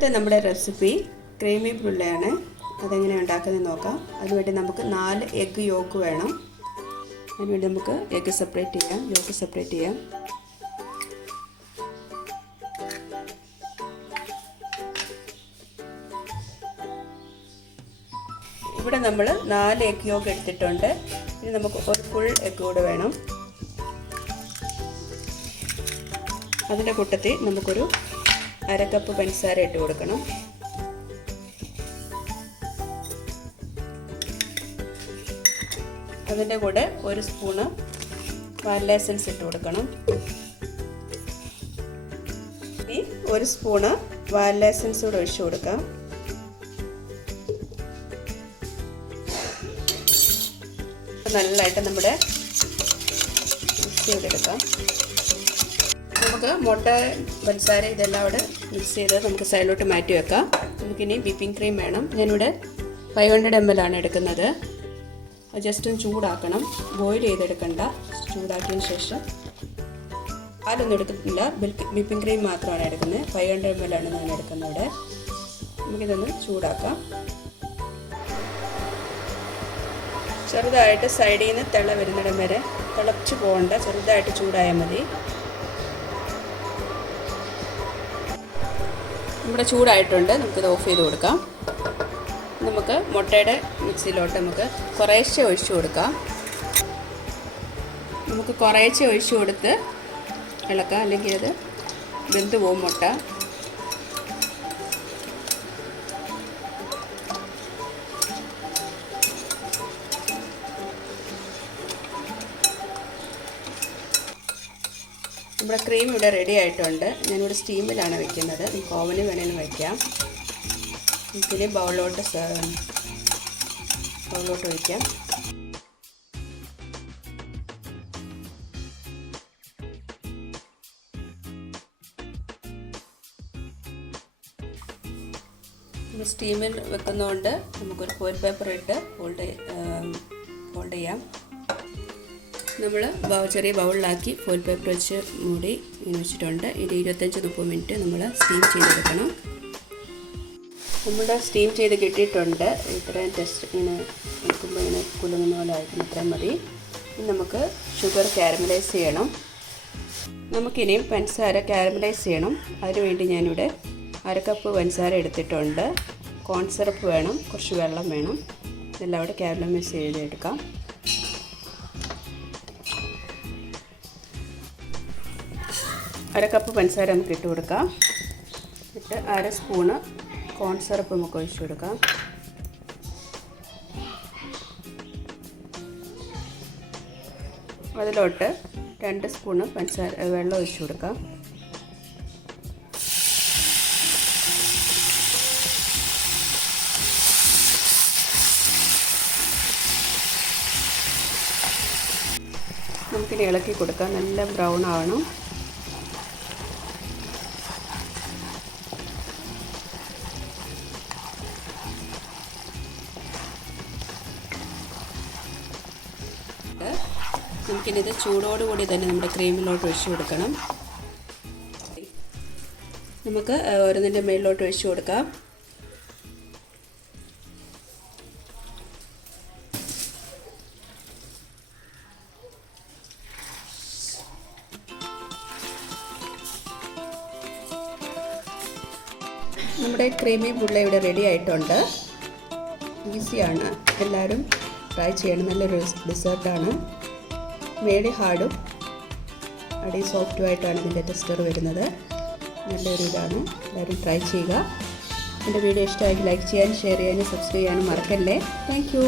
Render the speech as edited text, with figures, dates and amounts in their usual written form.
ഇന്നത്തെ നമ്മുടെ recipe creamy ബ്രുള്ളയാണ്. അതെങ്ങനെയാണ് ഉണ്ടാക്കുന്നത് നോക്കാം. അതിനുവേണ്ടി നമുക്ക് 4 എഗ്ഗ് യോക്ക് വേണം. അതിനുവേണ്ടി നമുക്ക് എഗ്ഗ് സെപ്പറേറ്റ് ചെയ്യാം, യോക്ക് സെപ്പറേറ്റ് ചെയ്യാം. ഇവിടെ നമ്മൾ 4 എഗ്ഗ് യോക്ക് എടുത്തിട്ടുണ്ട്. ഇനി നമുക്ക് ഒരു ഫുൾ എഗ്ഗ് കൂടെ വേണം. അതിൻ്റെ കൂട്ടത്തിൽ നമുക്കൊരു 1/2 കപ്പ് പഞ്ചസാര ഇട്ട് കൊടുക്കണം. അതിൻ്റെ കൂടെ 1 സ്പൂണ് വാനില എസൻസ് ഇട്ട് കൊടുക്കണം. ഇനി 1 സ്പൂണ് വാനില എസൻസ് കൂടെ ഒഴിച്ച് കൊടുക്കാം. നല്ലതായിട്ട് നമ്മുടെ മിക്സ് ചെയ്തെടുക്കാം. നമുക്ക് മുട്ട പഞ്ചസാര ഇതെല്ലാം അവിടെ മിക്സ് ചെയ്ത് നമുക്ക് സൈഡിലോട്ട് മാറ്റി വെക്കാം. നമുക്കിനി വിപ്പിംഗ് ക്രീം വേണം. ഞാനിവിടെ 500 ml ആണ് എടുക്കുന്നത്. അത് ജസ്റ്റ് ഒന്ന് ചൂടാക്കണം, ബോയിൽ ചെയ്തെടുക്കണ്ട. ചൂടാക്കിയതിന് ശേഷം പാലൊന്നും എടുക്കുന്നില്ല, വിപ്പിംഗ് ക്രീം മാത്രമാണ് എടുക്കുന്നത്. 500 ml ആണ് ഞാൻ എടുക്കുന്നത്. ഇവിടെ നമുക്കിതൊന്ന് ചൂടാക്കാം. ചെറുതായിട്ട് സൈഡിൽ നിന്ന് തിള വരുന്നിടം വരെ, തിളച്ച് പോകണ്ട, ചെറുതായിട്ട് ചൂടായാൽ മതി. നമ്മുടെ ചൂടായിട്ടുണ്ട്, നമുക്കിത് ഓഫ് ചെയ്ത് കൊടുക്കാം. നമുക്ക് മുട്ടയുടെ മിക്സിയിലോട്ട് നമുക്ക് കുറേശ്ശെ ഒഴിച്ചു കൊടുക്കാം. നമുക്ക് കുറേശ്ശെ ഒഴിച്ചു കൊടുത്ത് ഇളക്കാം, അല്ലെങ്കിൽ അത് വെന്ത് പോകും മുട്ട. നമ്മുടെ ക്രീം ഇവിടെ റെഡി ആയിട്ടുണ്ട്. ഞാനിവിടെ സ്റ്റീമിലാണ് വെക്കുന്നത്. നമുക്ക് ഓവനിൽ വേണമെങ്കിലും വയ്ക്കാം. ഇതിന് ബൗളിലോട്ട് ഒഴിക്കാം. സ്റ്റീമിൽ വെക്കുന്നതുകൊണ്ട് നമുക്കൊരു ഫോയിൽ പേപ്പർ ഇട്ട് ഹോൾഡ് ചെയ്യാം. നമ്മൾ ചെറിയ ബൗളിലാക്കി ഫോയിൽ പേപ്പർ വെച്ച് മൂടി ഇങ്ങനെ വെച്ചിട്ടുണ്ട്. ഇത് 25-30 മിനിറ്റ് നമ്മൾ സ്റ്റീം ചെയ്തെടുക്കണം. നമ്മുടെ സ്റ്റീം ചെയ്ത് കിട്ടിയിട്ടുണ്ട്. ഇത്രയും ടെസ്റ്റ് ഇങ്ങനെ എടുക്കുമ്പോൾ ഇങ്ങനെ കുലുങ്ങുന്ന പോലെ ആയിരിക്കും. ഇത്രയും മതി. ഇനി നമുക്ക് ഷുഗർ കാരമലൈസ് ചെയ്യണം. നമുക്കിനിയും പഞ്ചസാര കാരമലൈസ് ചെയ്യണം. അതിനുവേണ്ടി ഞാനിവിടെ 1/2 കപ്പ് പഞ്ചസാര എടുത്തിട്ടുണ്ട്. കോൺ സിറപ്പ് വേണം, കുറച്ച് വെള്ളം വേണം. ഇതെല്ലാം ഇവിടെ കാരമലൈസ് ചെയ്തെടുക്കാം. അര കപ്പ് പഞ്ചസാര നമുക്ക് ഇട്ട് കൊടുക്കാം. എന്നിട്ട് 1/2 സ്പൂണ് കോൺ സിറപ്പ് നമുക്ക് ഒഴിച്ച് കൊടുക്കാം. അതിലോട്ട് 2 സ്പൂണ് വെള്ളം ഒഴിച്ച് കൊടുക്കാം. നമുക്കിനി ഇളക്കി കൊടുക്കാം. നല്ല ബ്രൗൺ ആവണം. നമുക്കിനിത് ചൂടോടുകൂടി തന്നെ നമ്മുടെ ക്രീമിലോട്ട് ഒഴിച്ചു കൊടുക്കണം. നമുക്ക് ഓരോന്നിൻ്റെ മേലിലോട്ട് ഒഴിച്ചു കൊടുക്കാം. നമ്മുടെ ക്രീമി ബുള്ള ഇവിടെ റെഡി ആയിട്ടുണ്ട്. ഈസിയാണ്, എല്ലാവരും ട്രൈ ചെയ്യണം. നല്ലൊരു ഡെസേർട്ടാണ്. മേടി ഹാർഡും അടി സോഫ്റ്റുമായിട്ടാണ് ഇതിൻ്റെ ടെക്സ്ചർ വരുന്നത്. നല്ലൊരു ഇതാണ്. എല്ലാവരും ട്രൈ ചെയ്യുക. എൻ്റെ വീഡിയോ ഇഷ്ടമായെങ്കിൽ ലൈക്ക് ചെയ്യാനും ഷെയർ ചെയ്യാനും സബ്സ്ക്രൈബ് ചെയ്യാനും മറക്കല്ലേ. Thank you.